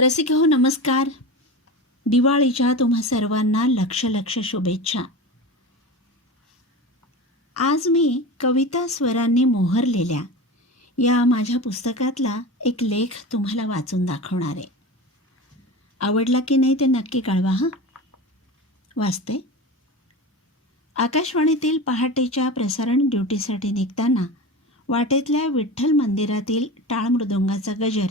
रसिक हो नमस्कार. दिवाळीच्या तुम्हा सर्वांना लक्ष शुभेच्छा. आज मी कविता स्वरांनी मोहरलेल्या या माझ्या पुस्तकातला एक लेख तुम्हाला वाचून दाखवणार आहे. आवडला की नाही ते नक्की कळवा हं. वाचते. आकाशवाणीतील पहाटेच्या प्रसारण ड्युटीसाठी निघताना वाटेतल्या विठ्ठल मंदिरातील टाळ मृदुंगाचा गजर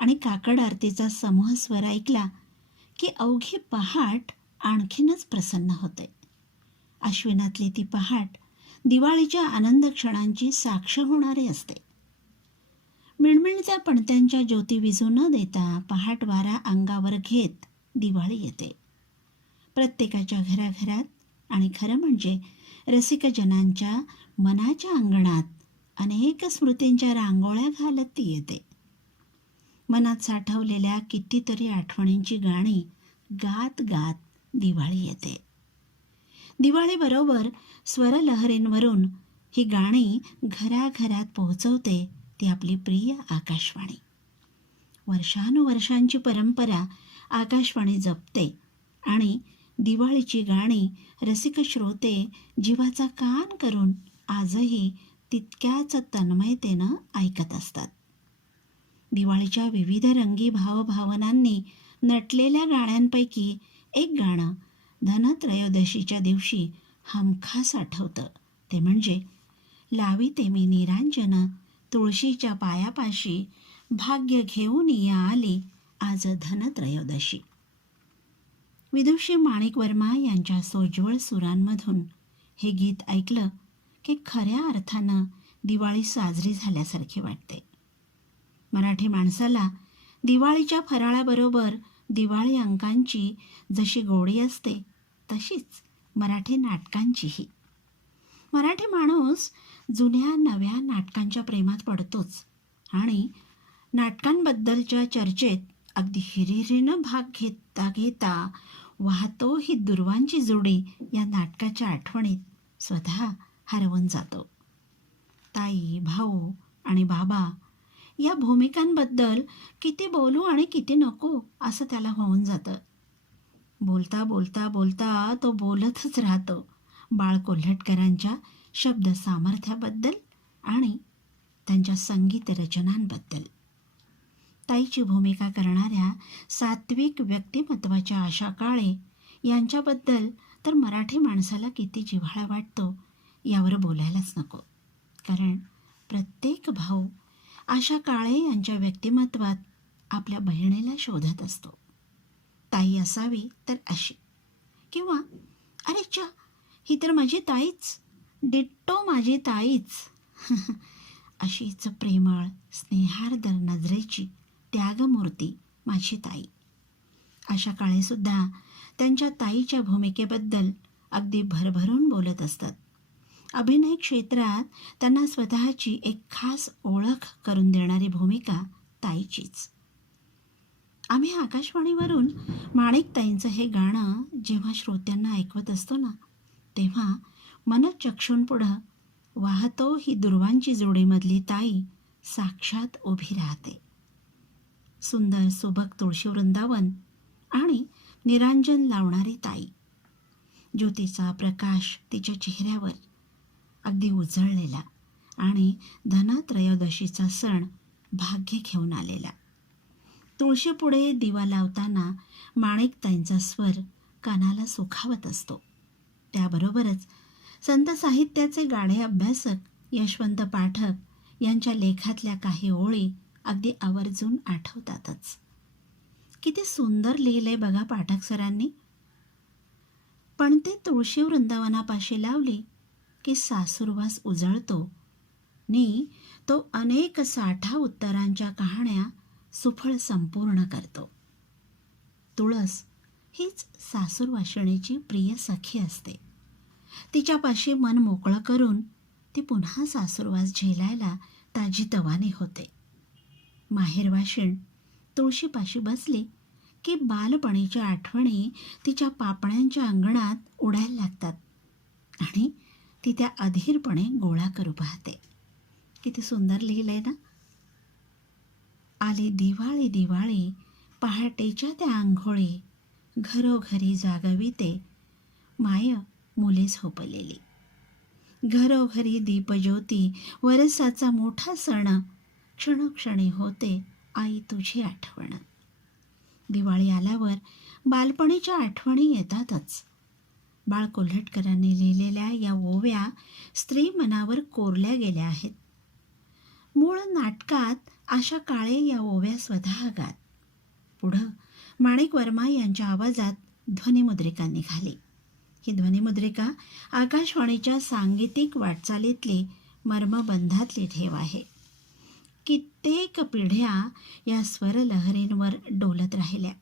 आणि काकड आरतीचा समूह स्वर ऐकला की अवघी पहाट आणखीनच प्रसन्न होते. आश्विनातली ती पहाट दिवाळीच्या आनंद क्षणांची साक्ष होणारी असते. मिणमिणत्या पणत्यांच्या ज्योती विझू न देता पहाट वारा अंगावर घेत दिवाळी येते. प्रत्येकाच्या घराघरात आणि खरं म्हणजे रसिकजनांच्या मनाच्या अंगणात अनेक स्मृतींच्या रांगोळ्या घालत ती येते. मनात साठवलेल्या कितीतरी आठवणींची गाणी गात गात दिवाळी येते. दिवाळीबरोबर स्वरलहरींवरून ही गाणी घराघरात पोहोचवते ती आपली प्रिय आकाशवाणी. वर्षानुवर्षांची परंपरा आकाशवाणी जपते आणि दिवाळीची गाणी रसिक श्रोते जीवाचा कान करून आजही तितक्याच तन्मयतेनं ऐकत असतात. दिवाळीच्या विविध रंगी भावभावनांनी नटलेल्या गाण्यांपैकी एक गाणं धनत्रयोदशीच्या दिवशी हमखास आठवतं. ते म्हणजे लाविते मी निरांजन तुळशीच्या पायापाशी, भाग्य घेऊन या आली आज धनत्रयोदशी. विदुषी माणिक वर्मा यांच्या सोज्वळ सुरांमधून हे गीत ऐकलं की खऱ्या अर्थानं दिवाळी साजरी झाल्यासारखे वाटते. मराठी माणसाला दिवाळीच्या फराळाबरोबर दिवाळी अंकांची जशी गोडी असते तशीच मराठी नाटकांचीही. मराठी माणूस जुन्या नव्या नाटकांच्या प्रेमात पडतोच आणि नाटकांबद्दलच्या चर्चेत अगदी हिरिरीनं भाग घेता घेता वाहतो ही दुर्वांची जोडी या नाटकाच्या आठवणीत स्वतः हरवून जातो. ताई, भाऊ आणि बाबा या भूमिकांबद्दल किती बोलू आणि किती नको असं त्याला होऊन जातं. बोलता बोलता बोलता तो बोलतच राहतो बाळ कोल्हटकरांच्या शब्द सामर्थ्याबद्दल आणि त्यांच्या संगीत रचनांबद्दल. ताईची भूमिका करणाऱ्या सात्विक व्यक्तिमत्वाच्या आशा काळे यांच्याबद्दल तर मराठी माणसाला किती जिव्हाळा वाटतो यावर बोलायलाच नको. कारण प्रत्येक भाऊ आशा काळे यांच्या व्यक्तिमत्वात आपल्या बहिणीला शोधत असतो. ताई असावी तर अशी, किंवा अरे च्या ही तर माझी ताईच, डिट्टो माझी ताईच अशीच प्रेमळ स्नेहार्द नजरेची त्यागमूर्ती माझी ताई. आशा काळेसुद्धा त्यांच्या ताईच्या भूमिकेबद्दल अगदी भरभरून बोलत असतात. अभिनय क्षेत्रात त्यांना स्वतःची एक खास ओळख करून देणारी भूमिका ताईचीच. आम्ही आकाशवाणीवरून माणिकताईंचं हे गाणं जेव्हा श्रोत्यांना ऐकवत असतो ना, तेव्हा मनचक्षूंपुढं वाहतो ही दुर्वांची जोडीमधली ताई साक्षात उभी राहते. सुंदर सुबक तुळशी वृंदावन आणि निरांजन लावणारी ताई. ज्योतीचा प्रकाश तिच्या चेहऱ्यावर अगदी उजळलेला आणि धनत्रयोदशीचा सण भाग्य घेऊन आलेला. तुळशीपुढे दिवा लावताना माणिकताईंचा स्वर कानाला सुखावत असतो. त्याबरोबरच संत साहित्याचे गाढे अभ्यासक यशवंत पाठक यांच्या लेखातल्या काही ओळी अगदी आवर्जून आठवतातच. किती सुंदर लिहिलंय बघा पाठक सरांनी. पण ते तुळशी वृंदावनापाशी लावली की सासूरवास उजळतो नि तो अनेक साठा उत्तरांच्या कहाण्या सुफळ संपूर्ण करतो. तुळस हीच सासूरवाशिणीची प्रिय सखी असते. तिच्यापाशी मन मोकळं करून ती पुन्हा सासूरवास झेलायला ताजीतवानी होते. माहेरवाशीण तुळशीपाशी बसली की बालपणीच्या आठवणी तिच्या पापण्यांच्या अंगणात उडायला लागतात आणि ती त्या अधीरपणे गोळा करू पाहते. किती सुंदर लिहिलंय ना. आली दिवाळी दिवाळी पहाटेच्या त्या आंघोळी घरोघरी जागविते माय मुले झोपलेली. घरोघरी दीपज्योती वरसाचा मोठा सण क्षणोक्षणी होते आई तुझी आठवण. दिवाळी आल्यावर बालपणीच्या आठवणी येतातच. बाळ कोल्हटकरांनी लिहिलेल्या या ओव्या स्त्री मनावर कोरल्या गेल्या आहेत. मूळ नाटकात आशा काळे या ओव्या स्वतः गात. पुढं माणिक वर्मा यांच्या आवाजात ध्वनिमुद्रिका निघाली. ही ध्वनिमुद्रिका आकाशवाणीच्या सांगीतिक वाटचालीतली मर्मबंधातली ठेव आहे. कित्येक पिढ्या या स्वरलहरींवर डोलत राहिल्या.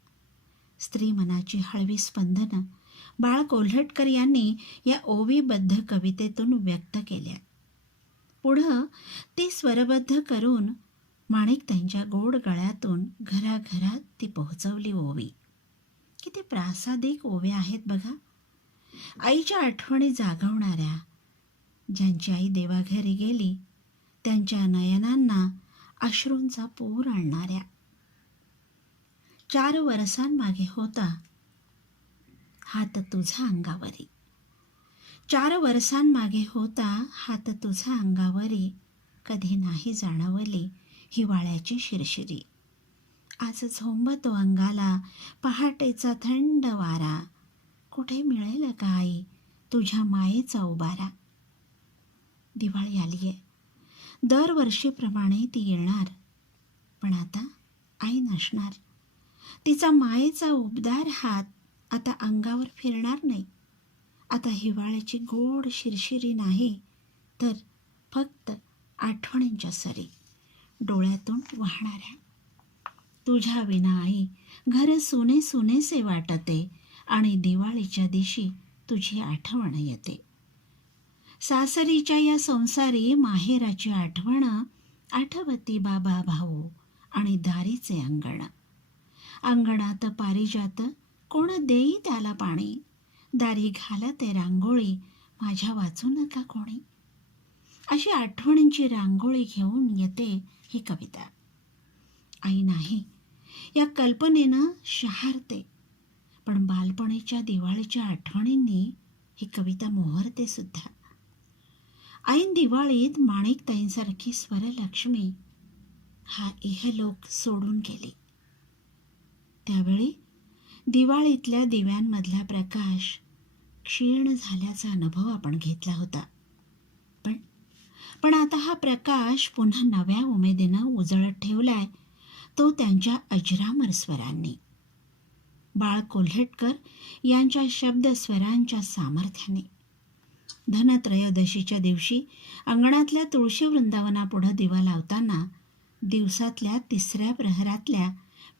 स्त्री मनाची हळवी स्पंदनं बाळ कोल्हटकर यांनी या ओवीबद्ध कवितेतून व्यक्त केल्या. पुढं ती स्वरबद्ध करून माणिक त्यांच्या गोड गळ्यातून घराघरात ती पोहोचवली ओवी. किती प्रासादिक ओव्या आहेत बघा. आईच्या आठवणी जागवणाऱ्या. ज्यांची आई देवाघरी गेली त्यांच्या नयनांना अश्रूंचा पूर आणणाऱ्या. 4 वर्षांमागे होता हात तुझा अंगावरी. 4 वर्षांमागे होता हात तुझा अंगावरी. कधी नाही जाणवली हिवाळ्याची शिरशिरी. आज झोंबतो अंगाला पहाटेचा थंड वारा. कुठे मिळेल का आई तुझ्या मायेचा उबारा. दिवाळी आली आहे. दरवर्षीप्रमाणे ती येणार. पण आता आई नसणार. तिचा मायेचा उबदार हात आता अंगावर फिरणार नाही. आता हिवाळ्याची गोड शिरशिरी नाही तर फक्त आठवणींच्या सरी डोळ्यातून वाहणाऱ्या. तुझ्या विना आई घर सुने सुनेसे वाटते आणि दिवाळीच्या दिवशी तुझी आठवण येते. सासरीच्या या संसारी माहेराची आठवण आठवती बाबा भाऊ आणि दारीचे अंगण. अंगणात पारिजात कोण देई त्याला पाणी. दारी घालते रांगोळी माझ्या वाचू नका कोणी. अशी आठवणींची रांगोळी घेऊन येते ही कविता. आई नाही या कल्पनेनं शहारते. पण बालपणीच्या दिवाळीच्या आठवणींनी ही कविता मोहरते सुद्धा. ऐन दिवाळीत माणिकताईंसारखी स्वरलक्ष्मी हा इहलोक सोडून गेली. त्यावेळी दिवाळीतल्या दिव्यांमधला प्रकाश क्षीण झाल्याचा अनुभव आपण घेतला होता. पण आता हा प्रकाश पुन्हा नव्या उमेदीनं उजळत ठेवलाय तो त्यांच्या अजरामर स्वरांनी. बाळ कोल्हटकर यांच्या शब्दस्वरांच्या सामर्थ्याने. धनत्रयोदशीच्या दिवशी अंगणातल्या तुळशी वृंदावनापुढं दिवा लावताना दिवसातल्या 3ऱ्या प्रहरातल्या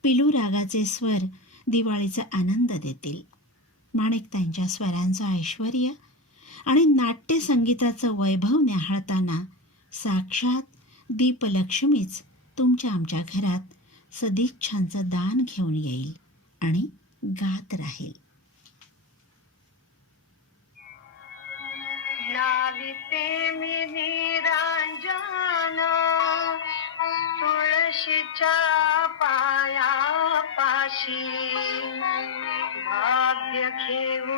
पिलू रागाचे स्वर दिवाळीचा आनंद देतील. माणिकताईंच्या स्वरांचं ऐश्वर्य आणि नाट्यसंगीताचं वैभव न्याहाळताना साक्षात दीपलक्ष्मीच तुमच्या आमच्या घरात सदिच्छांचं दान घेऊन येईल आणि गात राहील. लाविते मी निरांजन तुळशीच्या पायापाशी भाग्य घेऊ